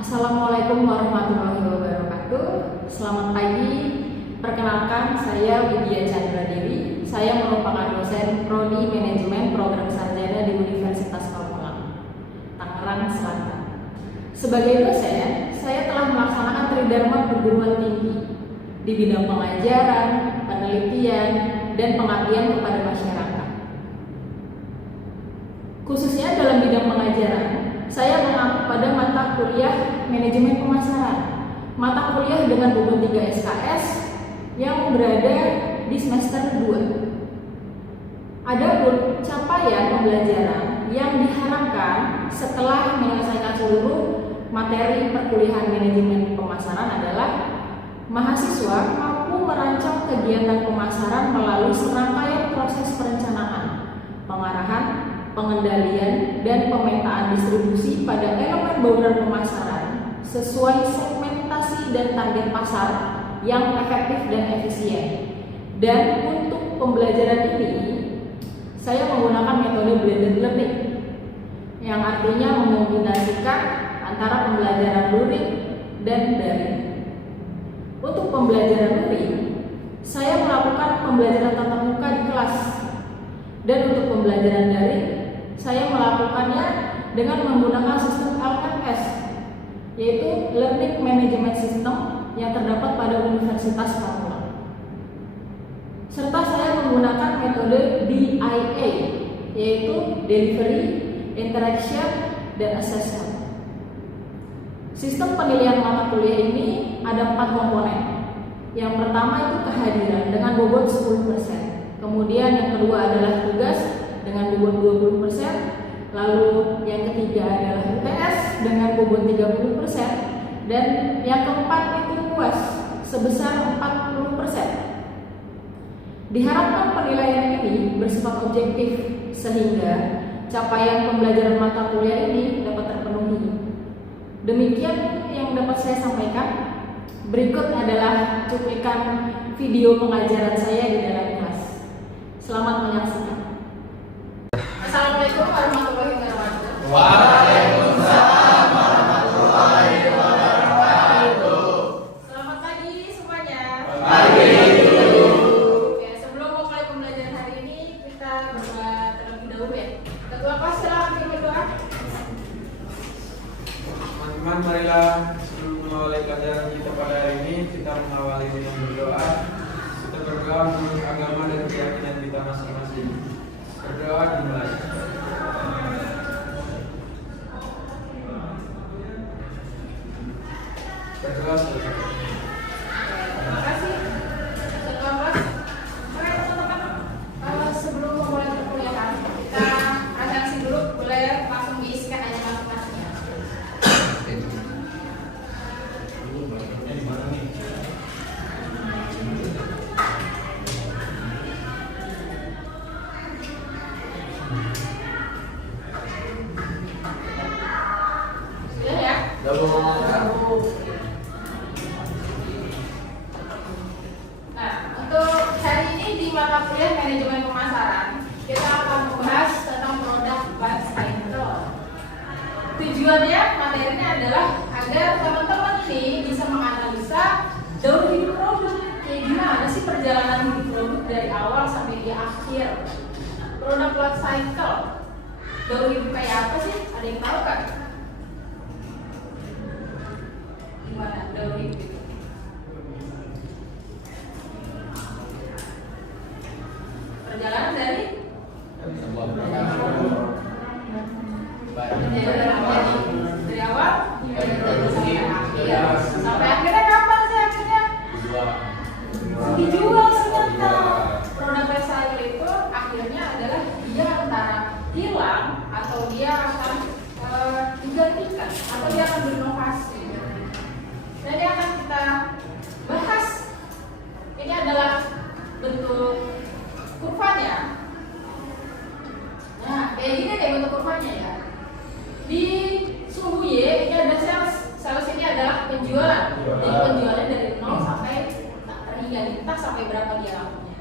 Assalamualaikum warahmatullahi wabarakatuh. Selamat pagi. Perkenalkan, saya Widya Chandra Dewi. Saya merupakan dosen Prodi Manajemen Program Sarjana di Universitas Pamulang, Tangerang Selatan. Sebagai dosen, saya telah melaksanakan tridharma perguruan tinggi di bidang pengajaran, penelitian, dan pengabdian kepada masyarakat. Khususnya dalam bidang pengajaran, saya mengacu pada mata kuliah manajemen pemasaran, mata kuliah dengan bobot 3 SKS yang berada di semester 2. Adapun capaian pembelajaran yang diharapkan setelah menyelesaikan seluruh materi perkuliahan manajemen pemasaran adalah mahasiswa mampu merancang kegiatan pemasaran melalui serangkaian proses perencanaan, pengarahan, pengendalian, dan pemetaan distribusi pada elemen bauran pemasaran sesuai segmentasi dan target pasar yang efektif dan efisien. Dan untuk pembelajaran ini, saya menggunakan metode blended learning yang artinya mengombinasikan antara pembelajaran luring dan daring. Untuk pembelajaran luring, saya melakukan pembelajaran tatap muka di kelas, dan untuk pembelajaran daring saya melakukannya dengan menggunakan sistem LMS, yaitu Learning Management System yang terdapat pada Universitas Pamulang. Serta saya menggunakan metode DIA, yaitu Delivery, Interaction, dan Assessment. Sistem penilaian mata kuliah ini ada 4 komponen. Yang pertama itu kehadiran dengan bobot 10%. Kemudian yang kedua adalah tugas dengan bobot 20%, lalu yang ketiga adalah UTS dengan bobot 30%, dan yang keempat itu UAS sebesar 40%. Diharapkan penilaian ini bersifat objektif sehingga capaian pembelajaran mata kuliah ini dapat terpenuhi. Demikian yang dapat saya sampaikan. Berikut adalah cuplikan video pengajaran saya di dalam kelas. Selamat menyaksikan. Assalamualaikum warahmatullahi wabarakatuh. Waalaikumsalam warahmatullahi wabarakatuh. Selamat pagi semuanya. Pagi. Oke, sebelum mulai pembelajaran hari ini, kita berdoa terlebih dahulu ya. Ketua kelas silakan berdoa. Teman-teman, marilah sebelum mengawali pelajaran kita pada hari ini, kita mengawali dengan berdoa. Kita berdoa menurut agama dan keyakinan kita masing-masing. Berdoa dimulai. Berdoa selesai. Terima kasih. Ketua kelas. Oke, teman-teman. Sebelum memulai perkuliahan, kita redaksi dulu. Boleh langsung diisikan aja masing-masingnya. Sudah ya? Nah, untuk hari ini di mata kuliah manajemen pemasaran, kita akan membahas tentang produk life cycle. Tujuannya materinya adalah agar teman-teman ini bisa menganalisa daur hidup produk. Kayak gimana sih perjalanan hidup produk dari awal sampai di akhir? Produk life cycle. Daur hidup kayak apa sih? Ada yang tahu kan? Gimana daur hidup itu? Perjalanan dari dari awal sampai akhirnya kapan sih akhirnya? Dijual ternyata. Produk recycle itu akhirnya adalah dia antara hilang atau dia akan digantikan atau dia akan berinovasi. Dan yang akan kita bahas ini adalah bentuk kurvanya. Nah, kayak gini deh bentuk kurvanya ya. Di sumbu Y ini ada sales. Sales ini adalah penjualan. Jadi penjualannya dari 0 sampai hingga entah sampai berapa dia lakunya.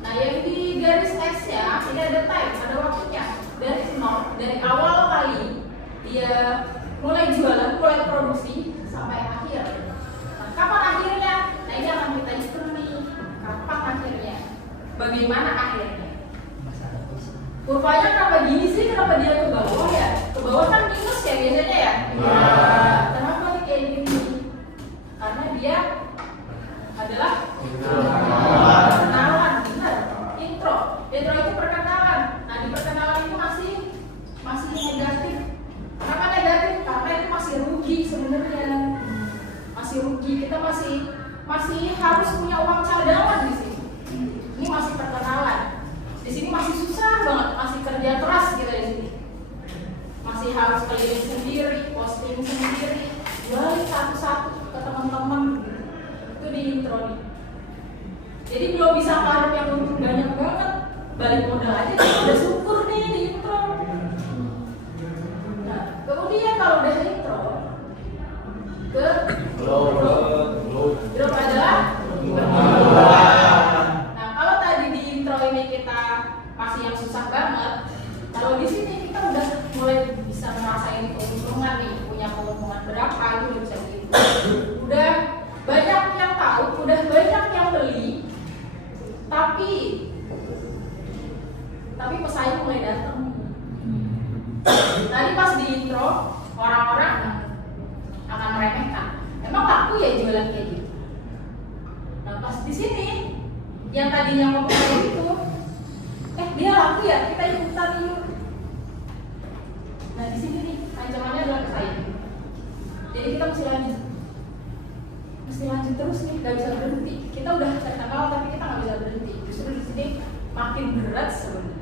Nah, yang di garis X ya, ini ada time, ada waktunya. Dari 0, dari awal kali dia mulai jualan, mulai produksi sampai akhir. Nah, kapan akhirnya? Nah, ini akan kita hitung nih. Kapan akhirnya? Bagaimana akhirnya? Kurvanya kenapa gini sih? Kenapa dia ke bawah ya? Ke bawah kan minus ya biasanya ya? Kenapa nih kayak gini? Karena dia adalah perkenalan, benar. Intro itu perkenalan. Nah, di perkenalan itu masih negatif. Kenapa negatif? Karena itu masih rugi sebenarnya. Masih rugi. Kita masih harus punya uang cadangan di sini. Ini masih perkenalan. Di sini masih susah banget, masih kerja keras kita di sini. Masih harus keliling sendiri, posting sendiri, jualin satu-satu ke teman-teman. Itu di intro nih. Jadi belum bisa ngarep yang untung banyak banget. Balik modal aja kita udah syukur nih di intro. Nah, kemudian kalau udah intro ke drop adalah nah, kalau tadi di intro ini kita masih yang susah banget, kalau di sini kita udah mulai bisa ngerasain keuntungan nih, punya keuntungan berapa itu udah bisa gitu. Udah banyak yang tahu, udah banyak yang beli, tapi pesaing mulai datang. Tadi pas di intro orang-orang akan meremehkan. Emang laku ya jualan kayak gitu? Nah, pas di sini yang tadinya ngomong kayak gitu, dia laku ya, kita ikutan yuk. Nah, di sini nih ancamannya adalah pesaing. Jadi kita mesti lanjut terus nih, nggak bisa berhenti. Kita udah terkenal tapi kita nggak bisa berhenti. Justru di sini makin berat sebenarnya.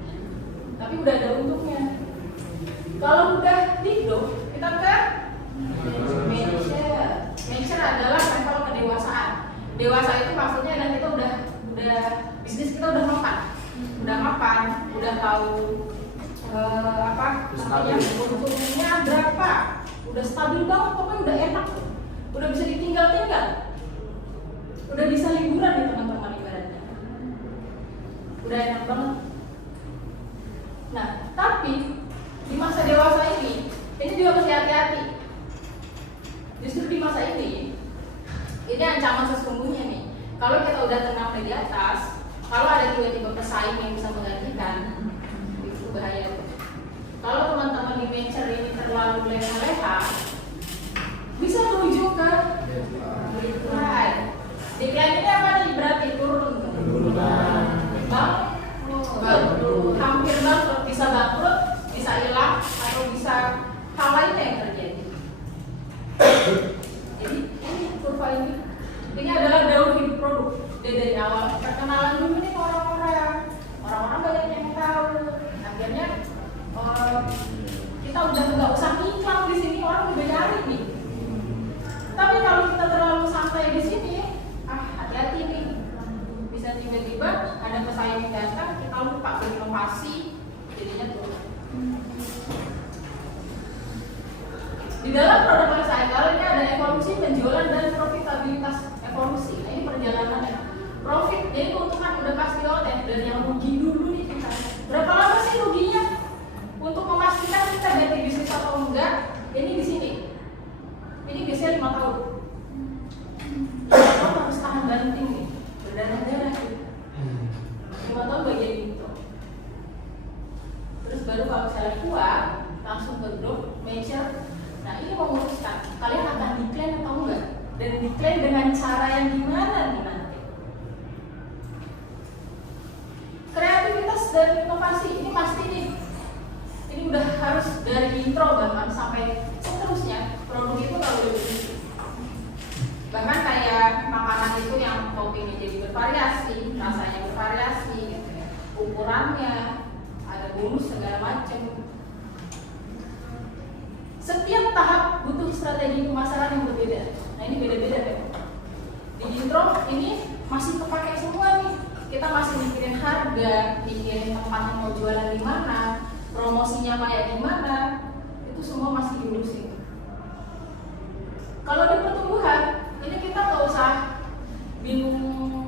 Tapi udah ada untungnya. Kalau udah tidur, kita ke mature adalah level kedewasaan. Dewasa itu maksudnya dan kita udah bisnis kita udah mapan, udah tahu untungnya berapa, udah stabil banget, pokoknya udah enak, udah bisa ditinggal, udah bisa liburan nih teman-teman ibaratnya, udah enak banget. Nah, tapi di masa dewasa ini juga mesti hati-hati. Justru di masa ini ancaman sesungguhnya nih. Kalau kita udah tenang di atas, kalau ada tiba-tiba pesaing yang bisa menggantikan, itu bahaya. Kalau teman-teman di venture ini terlalu leha-leha, bisa menuju ke decline. Decline ini apa nih? Berarti turun. Hampir bangkrut, bisa bangkrut, bisa hilang, atau bisa hal lainnya yang terjadi. Jadi ini kurva ini adalah daun hidup produk. Dari awal perkenalan dulu nih orang-orang banyak yang tahu. Akhirnya kita udah nggak usah iklan di sini, orang udah nyari nih. Tapi kalau kita terlalu santai di sini, hati-hati nih. Bisa tiba-tiba ada pesaing yang datang, kita lupa berinovasi, jadinya turun. Di dalam produk lifecycle kalau ini ada evolusi penjualan dan profitabilitas evolusi. Nah, ini perjalanannya. Profit, jadi keuntungan udah pasti banget ya. Dan yang rugi dulu nih kita. Berapa lama sih ruginya? Untuk memastikan kita ganti bisnis atau enggak, ini di sini. Ini biasanya 5 tahun. Kita harus tahan banting nih, berdarah-darah gitu. 5 tahun bagian itu. Terus baru kalau misalnya kuat, langsung ke drop, mature. Nah, ini memutuskan kalian akan decline atau enggak, dan decline dengan cara yang gimana nih nanti. Kreativitas dan inovasi ini pasti nih. Ini udah harus dari intro bahkan sampai seterusnya. Produk itu kalau udah begitu. Bahkan kayak makanan itu yang toppingnya jadi bervariasi, rasanya bervariasi, gitu ya. Ukurannya ada bonus segala macam. Setiap tahap butuh strategi pemasaran yang berbeda. Nah, ini beda-beda ya. Di intro ini masih kepake semua nih. Kita masih mikirin harga, mikirin tempat yang mau jualan di mana, promosinya kayak gimana, itu semua masih diurusin. Kalau di pertumbuhan, ini kita nggak usah bingung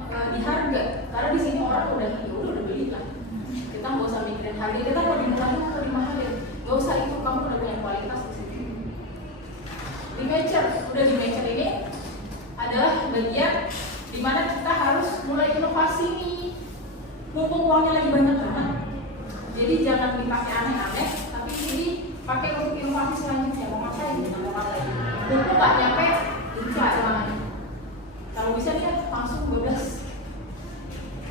di harga, karena di sini orang udah beli lah. Kita nggak usah mikirin harga, kita mau dimurahin atau dimahalin, nggak usah itu, kamu udah punya kualitas di sini. Udah di mature ini adalah bagian dimana kita harus mulai inovasi nih. Mumpung uangnya lagi banyak banget, jadi jangan dipakai aneh-aneh, tapi ini pakai untuk inovasi selanjutnya. Mau ngapain? Mau ngapain? Mumpung nggak nyampe, buka uangnya. Kalau bisa dia langsung 12.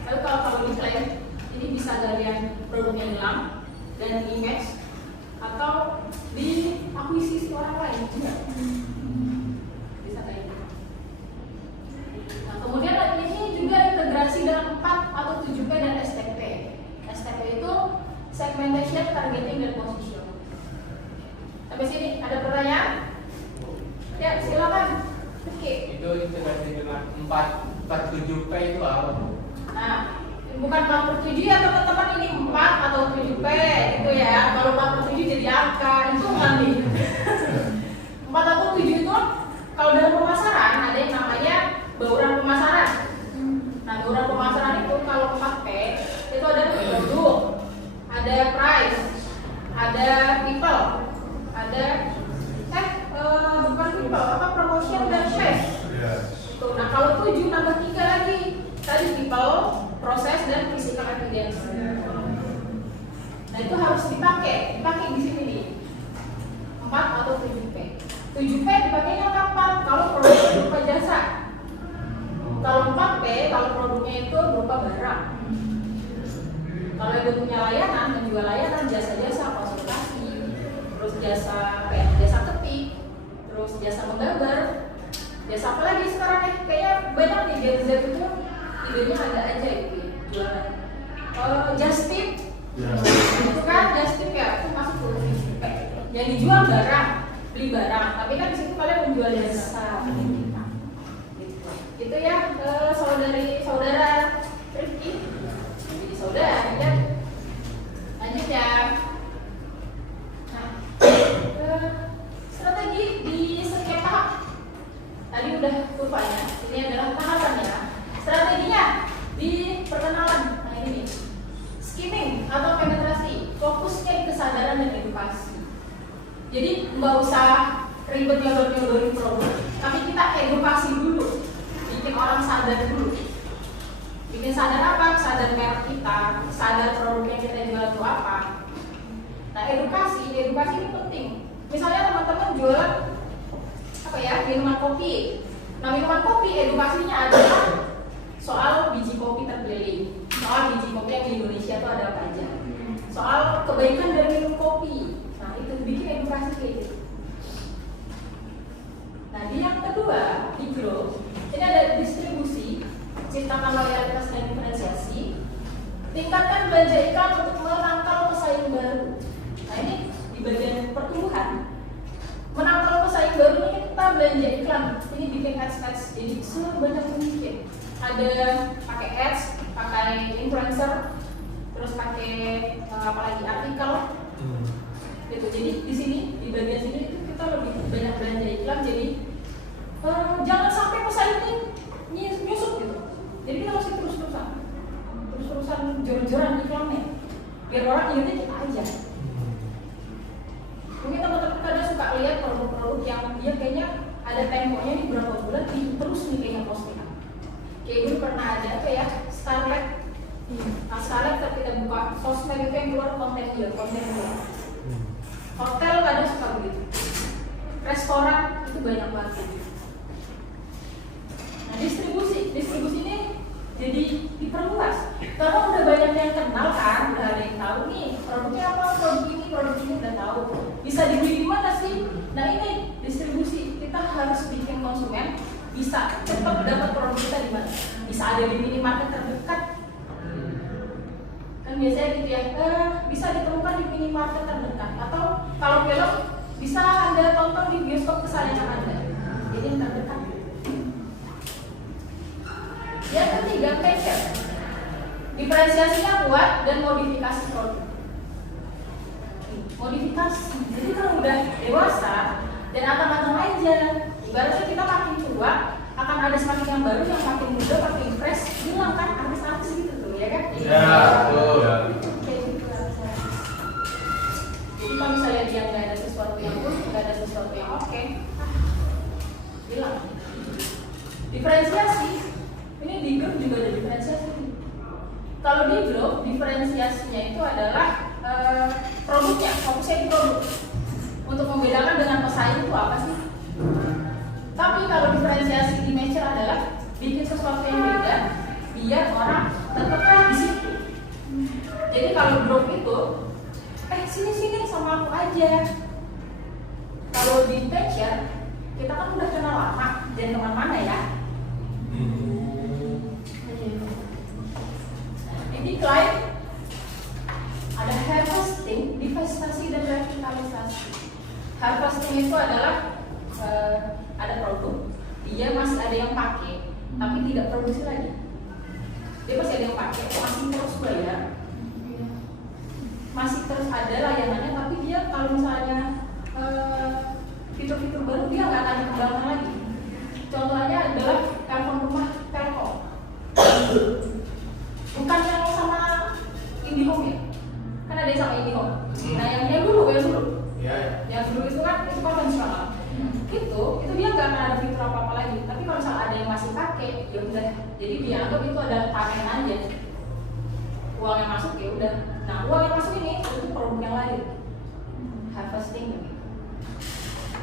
Lalu kalau diklaim, ini bisa galian produknya hilang dan image atau diakuisisi orang lain juga. Bisa kayak gitu. Nah, kemudian ini juga integrasi dengan 4 atau 7P dan STP. STP itu segmentation, targeting, dan position. Sampai sini ada pertanyaan? Ya, silakan. Oke. Itu integrasi dengan 4-7P itu apa? Nah, bukan 4/7 ya teman-teman, ini 4 atau 7P gitu ya. Kalau 4/7 jadi angka, itu nanti 4 atau 7 itu kalau dalam pemasaran ada yang namanya bauran pemasaran. Nah, bauran pemasaran itu kalau 4P itu ada produk, ada price, ada people, ada bukan people, apa promotion dan shares. Tuh, nah kalau 7 nambah 3 lagi. Tadi people, proses, dan physical evidence. Nah itu harus dipakai di sini nih. 4 atau 7P. 7P dipakainya kapan? Kalau produknya berupa jasa. Kalau 4P, kalau produknya itu berupa barang. Kalau yang bentuknya layanan, menjual layanan, jasa-jasa, konsultasi, terus jasa ketik, terus jasa menggambar, jasa apa lagi sekarang ya? Kayaknya banyak nih Gen Z itu idenya ada aja gitu jualan. Just tip, itu kan just tip ya, itu masuk ke SP. Yang dijual barang, beli barang, tapi kan di situ kalian menjual jasa. Itu ya saudara Rifki, jadi saudara ya. Lanjut ya. Nah, strategi di setiap tahap. Tadi udah kurvanya, ini adalah tahapannya. Strateginya di perkenalan, nah ini nih, skimming atau penetrasi, fokusnya di kesadaran dan edukasi. Jadi nggak usah ribet nyodorin produk, tapi kita edukasi dulu, bikin orang sadar dulu. Bikin sadar apa? Sadar merek kita, sadar produk yang kita jual itu apa. Nah edukasi ini penting. Misalnya teman-teman jualan apa ya, minuman kopi. Nah minuman kopi edukasinya adalah soal biji kopi terpilih, soal biji kopi yang di Indonesia itu ada apa aja, soal kebaikan dari minum kopi. Nah itu bikin edukasi kayak gitu. Nah di yang kedua, di growth, ini ada distribusi, ciptakan loyalitas dan diferensiasi, tingkatkan belanja iklan untuk menangkal pesaing baru. Nah ini di bagian pertumbuhan, menangkal pesaing baru ini kita belanja iklan, ini bikin ads, jadi sebanyak mungkin. Ada pakai ads, pakai influencer, terus pakai apalagi artikel, gitu. Jadi di sini di bagian sini itu kita lebih banyak belanja iklan. Jadi jangan sampai pesaing ini nyusut gitu. Jadi kita harus terus-terusan jor-joran iklannya, biar orang ingatnya kita aja. Mungkin teman-teman kadang suka lihat produk-produk yang dia kayaknya ada temponya ini berapa bulan, terus nih kayaknya postingan. Kayak dulu pernah ada apa ya, Starlet. Nah Starlet ketika buka sosmed itu yang keluar konten dia. Hotel kadang suka begitu. Restoran itu banyak banget. Nah distribusi ini jadi diperluas. Karena udah banyak yang kenal kan, udah ada yang tahu nih produknya apa, produk ini udah tahu. Bisa dibeli di mana sih? Nah ini distribusi, kita harus bikin konsumen bisa cepat dapat produk kita di mana. Bisa ada di minimarket terdekat. Kan biasanya gitu ya, bisa ditemukan di minimarket terdekat. Atau kalau film bisa Anda tonton di bioskop kesayangan Anda. Jadi yang terdekat. Yang ketiga, passion. Diferensiasinya kuat dan modifikasi produk. Modifikasi. Jadi kalau udah dewasa dan matang-matang aja, ibaratnya kita makin tua akan ada semakin yang baru, yang makin muda, makin fresh, hilang kan artis-artis gitu tuh, ya kan? Iya, betul. Jadi kalau misalnya dia nggak ada sesuatu yang bagus, nggak ada sesuatu yang oke, Kalau di Growth diferensiasinya itu adalah produknya, fokusnya di produk. Untuk membedakan dengan pesaing itu apa sih? Tapi kalau diferensiasi di Mature adalah bikin sesuatu yang beda, biar orang tetap di situ. Jadi kalau Growth itu, sini sama aku aja. Kalau di Mature, kita kan udah kenal lama, jangan kemana-mana ya. Ini Decline, ada harvesting, divestasi dan revitalisasi. Harvesting itu adalah ada produk, dia masih ada yang pakai, tapi tidak produksi lagi. Dia masih ada yang pakai, masih terus bayar, masih terus ada layanannya, tapi dia kalau misalnya fitur-fitur baru dia nggak akan dikembangkan lagi. Contohnya adalah telepon rumah Telkom. Bukan yang sama IndiHome ya? Kan ada yang sama IndiHome. Nah yang dulu. Yang dulu itu kan konvensional. Itu dia nggak akan ada fitur apa-apa lagi. Tapi kalau misalnya ada yang masih pakai, ya udah. Jadi dianggap itu adalah panen aja. Uang yang masuk ya udah. Nah uang yang masuk ini itu produk yang lain. Harvesting begitu.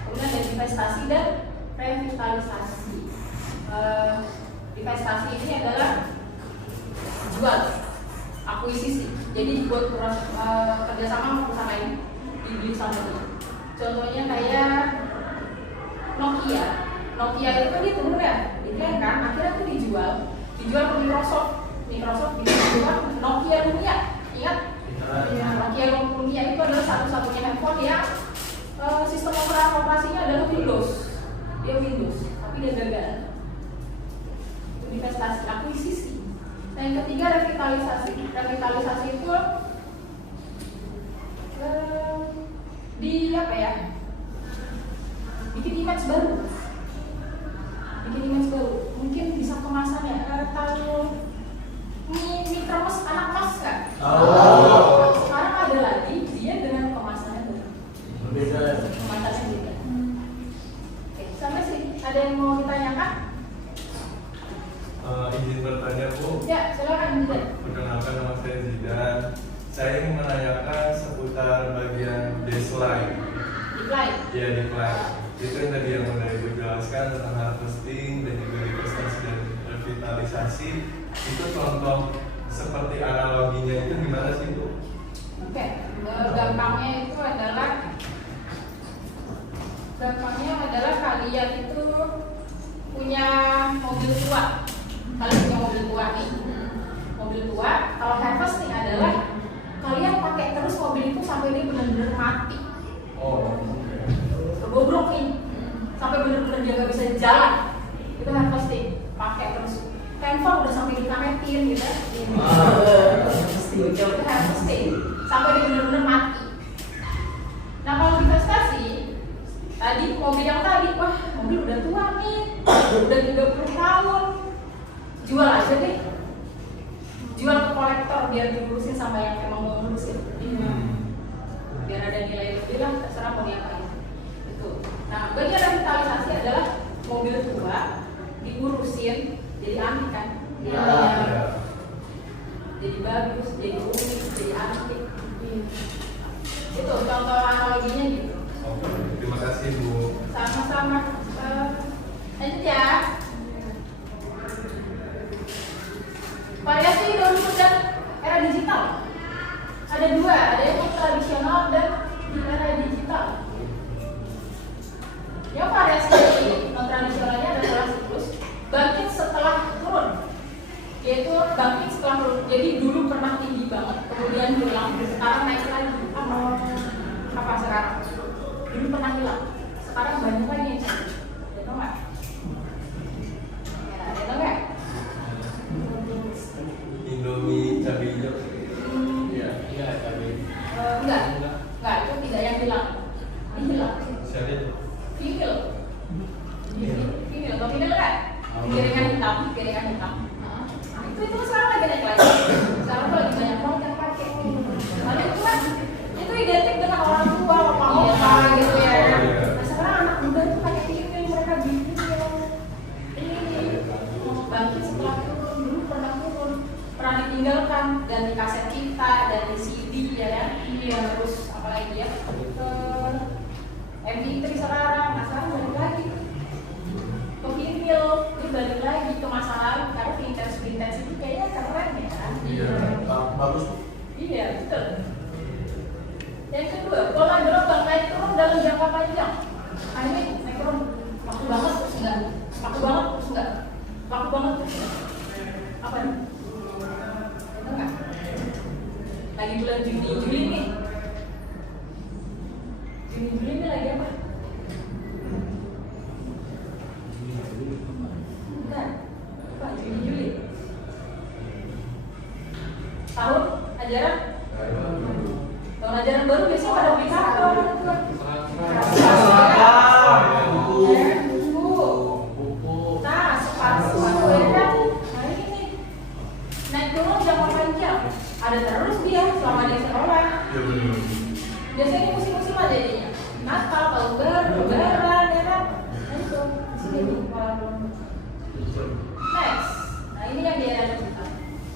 Kemudian ada investasi dan revitalisasi. Investasi ini adalah jual, akuisisi. Jadi buat kerjasama sama perusahaan lain dibeli sama dia. Contohnya kayak Nokia itu kan dia turun ya, kan akhirnya itu dijual ke Microsoft dijual Nokia Lumia. Ingat? Nokia Lumia itu adalah satu-satunya handphone yang sistem operasinya adalah Windows. Dia Windows, tapi dia gagal. Itu investasi, akuisisi. Nah, yang ketiga revitalisasi. Revitalisasi itu bikin image baru. Mungkin bisa kemasannya. Tahu mie kremes anak mas nggak? Sekarang ada lagi dia dengan kemasannya baru. Kemasannya beda. Oke, sampai sih. Ada yang mau ditanyakan? Izin bertanya Bu. Ya, silakan Zidan. Perkenalkan nama saya Zidan. Saya ingin menanyakan seputar bagian baseline. Decline. Ya, decline. Itu yang tadi yang udah Ibu jelaskan tentang harvesting dan juga divestasi dan revitalisasi. Itu contoh seperti analoginya itu gimana sih Bu? Oke, gampangnya adalah kalian itu punya mobil tua. Kalian punya mobil tua nih. Mobil tua, kalau harvesting adalah kalian pakai terus mobil itu sampai dia benar-benar mati. Kebobrok nih, sampai benar-benar dia nggak bisa jalan. Itu harvesting, pakai terus. Handphone udah sampai dikametin gitu. Itu harvesting, sampai dia benar-benar mati. Nah kalau divestasi, tadi mobil yang tadi, wah mobil udah tua nih, udah 30 tahun, jual aja deh. Jual ke kolektor biar diurusin sama yang emang mau ngurusin. Biar ada nilai lebih lah, terserah mau diapain. Itu. Nah, bagian revitalisasi adalah mobil tua diurusin jadi antik kan? Jadi bagus, jadi unik, jadi antik. Itu contoh analoginya gitu. Oke, terima kasih Bu. Sama-sama. Lanjut ya. Variasi dulu dan era digital. Ada dua, ada yang tradisional dan di era digital. Yang variasi non tradisionalnya adalah siklus bangkit setelah turun, yaitu bangkit setelah turun. Jadi dulu pernah tinggi banget, kemudian hilang, sekarang naik lagi. Apa sekarang? Dulu pernah hilang, sekarang banyak lagi yang canggih. Ada tau nggak? Ada tau nggak? Indomie cabai hijau. Iya, cabai. Enggak, itu tidak yang hilang. Ini hilang. Saya lihat. Vinil atau vinil kan? Piringan hitam. Nah, itu sekarang lagi naik lagi. Sekarang tuh lagi banyak banget yang pakai. Lalu itu kan, itu identik dengan orang tua, opa gitu ya. Nah sekarang anak muda itu pakai vinil, mereka bikin ini bangkit setelah turun, dulu pernah ditinggalkan. tahun ajaran baru biasanya pada beli apa? Buku. Nah, sepatu ya kan? Nah ini nih. Naik turun jam 8 jam. Ada terus dia selama di sekolah. Iya benar. Biasanya musim-musim aja jadinya. Natal, tahun baru, lebaran, ya kan? Nah itu. Sini next. Nah ini yang dia ada kita.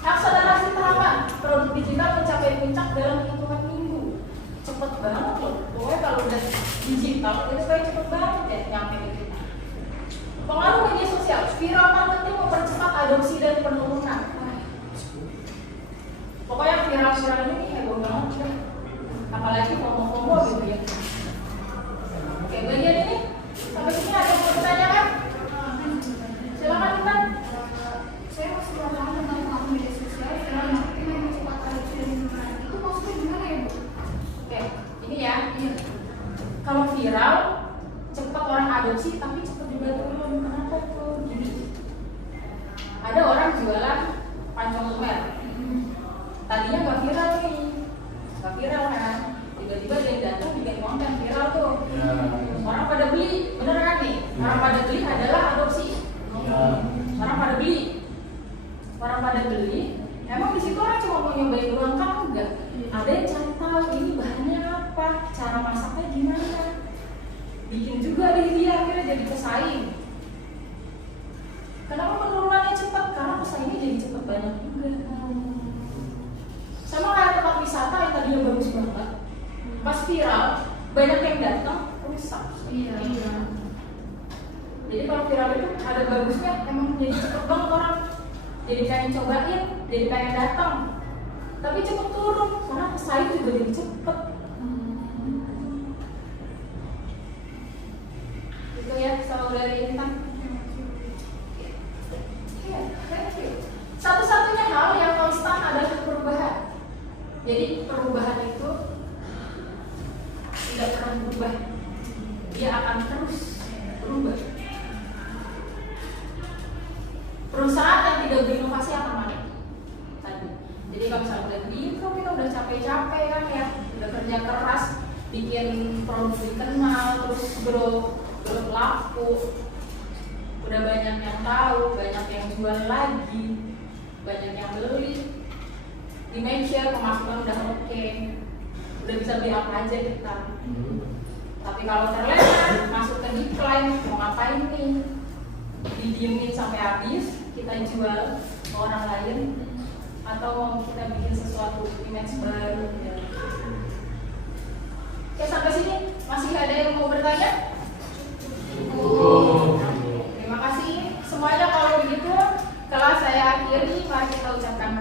Akselerasi tahapan produk digital mencapai puncak dalam hitungan minggu. Cepet banget loh. Pokoknya kalau udah digital itu kayak cepet banget ya nyampe ke kita. Pengaruh media sosial, viral marketing mempercepat adopsi dan penurunan. Pokoknya viral-viral ini heboh banget ya. Apalagi promo-promo gitu ya. Oke, bagian ini sampai sini ada yang mau ditanyakan? Silakan Intan. Saya masih belum paham tentang pengaruh media sosial viral marketing yang cepat adopsi dan penurunan. Itu maksudnya gimana ya, Bu? Oke, ini ya. Kalau viral cepat orang adopsi tapi cepat juga turun. Kenapa tuh? Gini. Ada orang jualan pancong lumer. Tadinya nggak viral nih, nggak viral kan? Tiba-tiba dia datang bikin konten viral tuh. Orang pada beli, bener kan nih? Orang pada beli adalah adopsi. Orang pada beli. Emang di situ orang cuma mau nyobain doang kan enggak? Ada yang cari tahu ini bahannya apa, cara masaknya gimana. Bikin juga deh dia akhirnya jadi pesaing. Kenapa penurunannya cepat? Karena pesaingnya jadi cepat banyak juga. Sama kayak tempat wisata yang tadinya bagus banget, pas viral banyak yang datang rusak. Iya. Jadi kalau viral itu ada bagusnya, emang jadi cepet banget orang. Jadi pengen cobain, jadi pengen datang. Tapi cepet turun, karena pesaing juga jadi cepet. Itu ya, selalu dari Intan. Satu-satunya hal yang konstan adalah perubahan. Jadi perubahan itu tidak pernah berubah. Dia akan terus berubah. Perusahaan yang tidak berinovasi akan mati. Tadi. Jadi kalau misalnya udah di intro kita udah capek-capek kan ya, udah kerja keras, bikin produk dikenal, terus grow laku, udah banyak yang tahu, banyak yang jual lagi, banyak yang beli, di measure pemasukan udah oke, udah bisa beli apa aja kita. Tapi kalau terlena, masuk ke decline, mau ngapain nih? Didiemin sampai habis, kita jual ke orang lain, atau mau kita bikin sesuatu image baru ya. Oke, sampai sini masih ada yang mau bertanya? Terima kasih semuanya. Kalau begitu kelas saya akhiri, mari kita ucapkan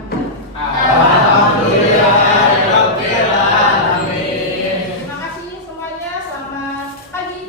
terima kasih semuanya, selamat pagi.